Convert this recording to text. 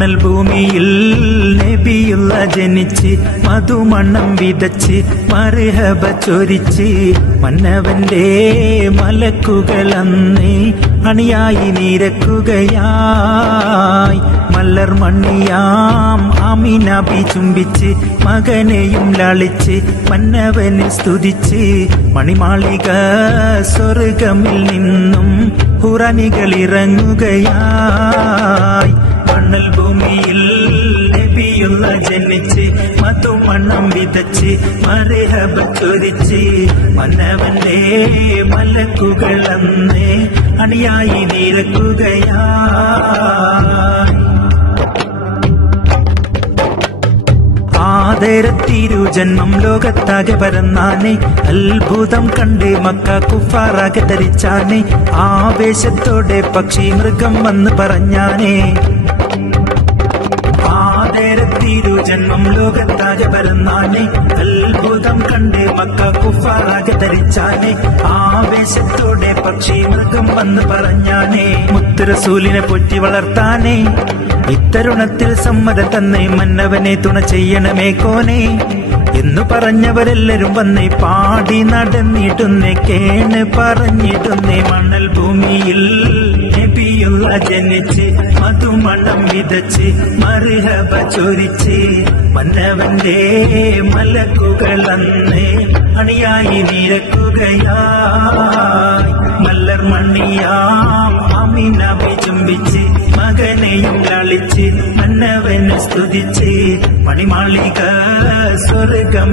മണൽ ഭൂമിയിൽ നബിയുള്ള ജനിച്ച് മധുമണം വിതച്ച് മർഹബ ചൊരിച്ച് മന്നവന്റെ മലക്കുകളന്ന് അണിയായി നിരക്കുകയായി മല്ലർ മണ്ണിയാം ആമിനബി ചുംബിച്ച് മകനെയും ലാളിച്ച് മന്നവനെ സ്തുതിച്ച് മണിമാളിക സ്വർഗമിൽ നിന്നും ഹുറനികൾ ഇറങ്ങുകയായി മണൽ ഭൂമിയിൽ നബിയുള്ള ജനിച്ച് മധുമണം വിതച്ച് മർഹബ ചൊരിച്ച് മന്നവന്റെ മലക്കുകളന്ന് അണിയായി നിരക്കുകയായി ആദരത്തിരുജന്മം ലോകത്താകെ പരന്നാനെ അത്ഭുതം കണ്ട് മക്ക കുഫാറാകെ ധരിച്ചാനെ ആവേശത്തോടെ പക്ഷി മൃഗം വന്ന് പറഞ്ഞാനേ ആദരത്തിരുജന്മം ലോകത്താകെ പരന്നാനെ അത്ഭുതം കണ്ട് മക്ക കുഫാറാകെ ധരിച്ചാനെ ആവേശത്തോടെ പക്ഷി മൃഗം വന്ന് പറഞ്ഞാനേ മുത്തുറസൂലിനെ പൊറ്റി വളർത്താനേ ഇത്തരുണത്തിൽ സമ്മതം തന്നെ മന്നവനെ തുണ ചെയ്യണമേ കോനെ എന്നു പറഞ്ഞവരെല്ലാരും വന്നേ പാടി നടന്നിടുന്നേ കേണ് പറഞ്ഞിടുന്നേ മണൽ ഭൂമിയിൽ നബിയുള്ള ജനിച്ച് മധുമണം വിതച്ച് മർഹബ ചൊരിച്ച് മന്നവന്റെ മലക്കുകളന്ന് അണിയായി നിരക്കുകയായി മല്ലർ മണ്ണിയാം ആമിനബി ചുംബിച്ച് മകനെയും ലാളിച്ച് മന്നവനെ സ്തുതിച്ച് മണിമാളിക സ്വർഗം